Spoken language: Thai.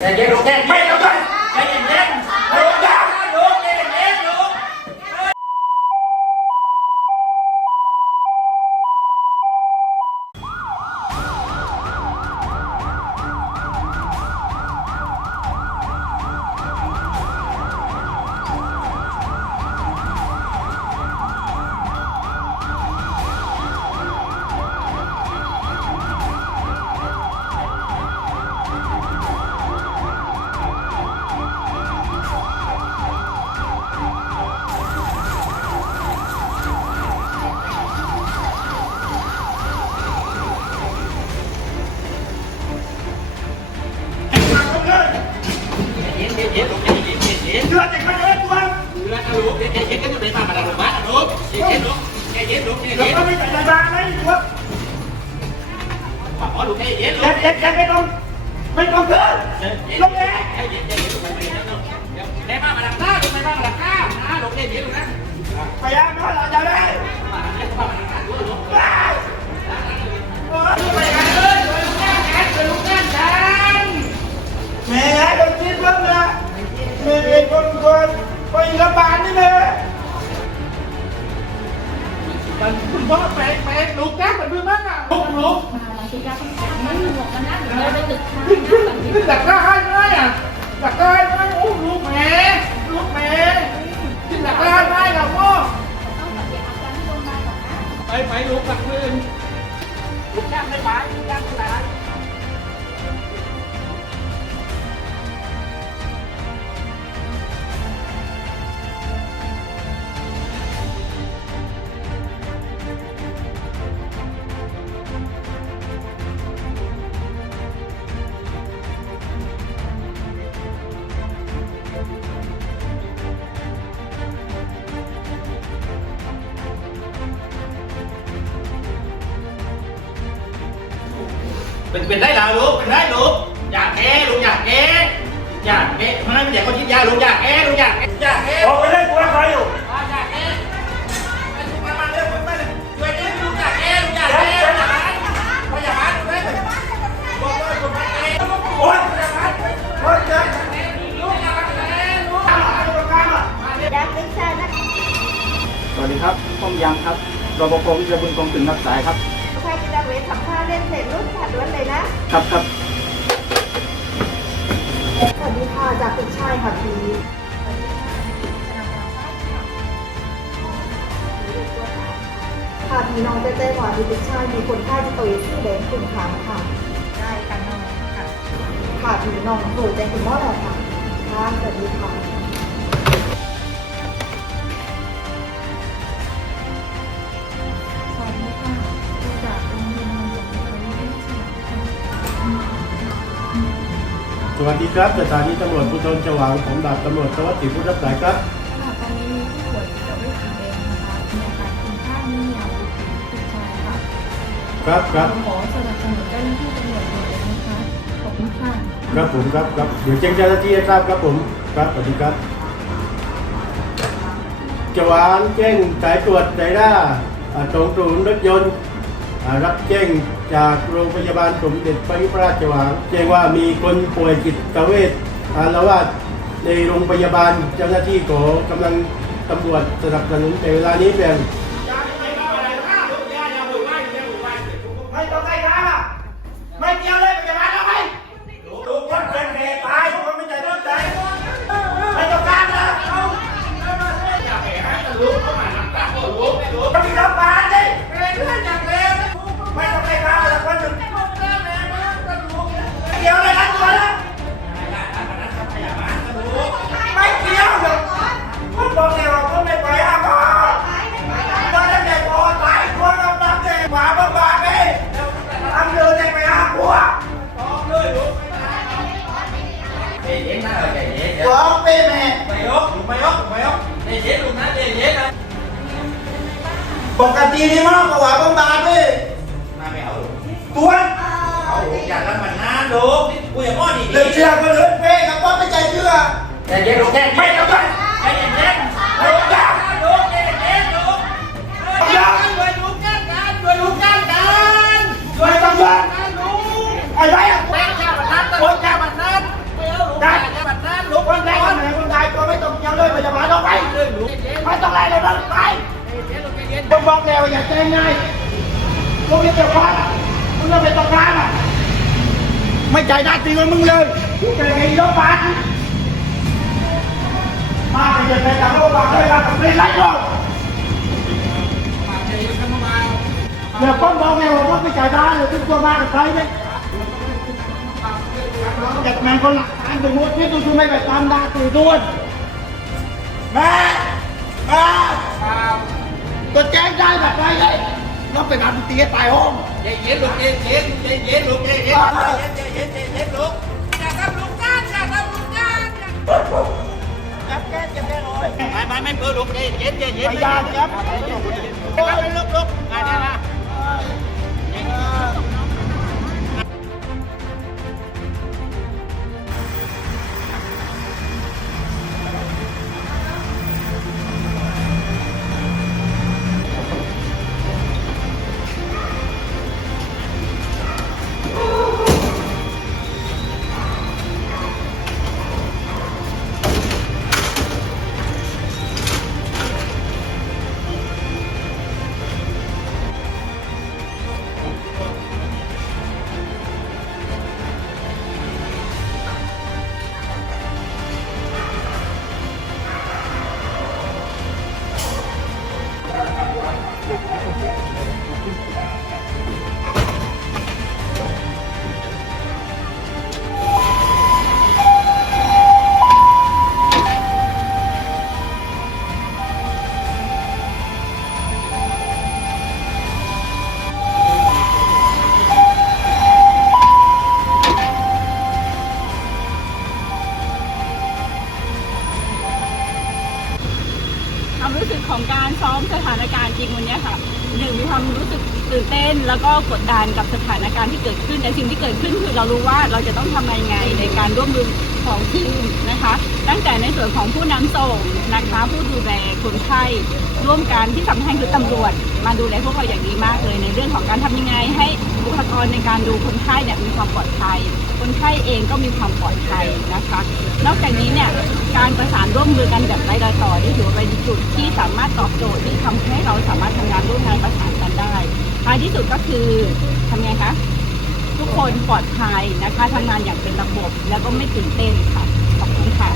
ใจเย็ ย็นเย็นเย็นเดือดแต่เขาจะเล่นตัวเลือดลูกใจเย็นก็อยู่ในบ้านมาแล้วลูกบ้านลูกใจเย็นลูกใจเย็นลูกใจเดี๋ยวเย็นก็ไม่จัดการอะไรตัวขอลูกใจเย็นลูเด็กดเด็ดเด็ดไม่ต้องไม่ต้องเกินลงเองใจเย็นใจเย็นลูกไปเย็นลูกเดี๋ยวในบ้านมาแล้วข้าลูกในบ้านมาแล้วข้านะลูกใจเย็นลูกนะพยายามนะเราจะได้บ้านมาแล้วข้าลูกลูกว้าวไปกันเลย ขึ้นจากหน้าห้ไเป็นเป็นได้แล้วลูกเป็นได้ลูกอยากแก้ลูกอยากแก้อยากแก้ไม่ไม่อยากคนคิดยาลูกอยากแก้ลูกอยากแก้อยากแก้ออกไปเล่นตัวใครอยู่อยากแก้ไอ้ลูกมามาเร็วมาเลยช่วยแก้ลูกอยากแก้ลูกอยากแก้พยาบาลพยาบาลเลยบอกเลยคนมาแก้โอ๊ยพยาบาลโอ๊ยเจ๊ลูกอยากแก้ลูกตามหาตัวกลางอะยักษ์ไม่ใช่นะสวัสดีครับต้มยำครับรปภวิทยาบุญกองถึงรับสายครับใครจะเวททำท่าเล่นเสร็จรูปขาดล้วนเลยนะ ครับครับสวัสดีค่ะจากตึกชายค่ะพีค่ะพี่น้องเต้เต้หวานตึกชายมีคนไข้ที่ตัวที่แดงขุ่นขามค่ะ ได้ค่ะน้องค่ะค่ะพี่น้องโทรแจ้งคุณหมอแล้วค่ะค่ะสวัสดีค่ะ วัสดีครับสถานีตำรวจภูธรจังหวัดผมดาบตำรวจสวัสดิ์ผู้รับสายครับค่ะตอนนี้มีผู้ป่วยจิตเวชสีแดงนะคะมีอาการคลุ้มคลั่งมียาบุตรติดชายค่ะครับครับขอสนับสนุนเจ้าหน้าที่ตำรวจหน่อยนะคะขอบคุณค่ะครับผมครับครับเดี๋ยวแจ้งเจ้าหน้าที่ให้ทราบครับผมครับสวัสดีครับจวานแจ้งสายตรวจไดร่าอ่าตรงศูนย์รถยนต์อ่า รับแจ้งจากโรงพยาบาลสมเด็จพระยุพราชวังแจ้งว่ามีคนป่วยจิตเวชอาละวาดในโรงพยาบาลเจ้าหน้าที่ขอกำลังตำรวจสนับสนุนแต่เวลานี้เป็น ปกตินี่มัน ไงกูไม่เกี่ยวข้องมึงจะไปตกน้ำอะไม่ใจหน้าตีกับมึงเลยกูจะไงยกบาทมาไปเดินไปกับโลกบาทเลยครับไม่ไรหรอกเดี๋ยวป้อมบอกไงว่าป้อมไม่จ่ายได้เลยทุกตัวมากับใครเนี่ยเด็กแมงคนหลักฐานสมมติที่ตูชูไม่ไปตามดาตื่นด้วนแม่แม่ ก็แจ้งได้แบบไรเลยเราไปกานตีให้ตายห้องเย็นเย็นลูกเย็นเย็นเย็นเย็นลูกเย็นเย็นเย็นเย็นเย็นเย็นลูกอย่าทำลูกกันอย่าทำลูกจ้านจับแก้จับแก้หน่อยไม่ไม่ไม่เพื่อลูกเย็นเย็นเย็นเย็นพยายามครับ Deixa eu ver. มสถานการณ์จริงวันนี้ค่ะหนึ่งมีความรู้สึกตื่นเต้น แล้วก็กดดันกับสถานการณ์ที่เกิดขึ้นแต่สิ่งที่เกิดขึ้นคือเรารู้ว่าเราจะต้องทำยังไงในการร่วมมือของทีมนะคะ ตั้งแต่ในส่วนของผู้นำส่งนะคะผู้ดูแลคนไข้ ร่วมกันที่สำคัญคือตำรวจ มาดูแลพวกเราอย่างดีมากเลย ในเรื่องของการทำยังไง ให้บุคลากรในการดูคนไข้เนี่ยมีความปลอดภัย คนไข้เองก็มีความปลอดภัยนะคะ นอกจากนี้เนี่ยการประสานร่วมมือกันแบบไร้รอยต่อนี่ถือว่าเป็นจุดที่สามารถตอบโจทย์ที่ทำให้เราสามารถทำงานร่วมงานประสานกันได้ท้ายที่สุดก็คือทำไงคะทุกคนปลอดภัยนะคะทำงานอย่างเป็นระบบแล้วก็ไม่ตื่นเต้นค่ะขอบคุณค่ะ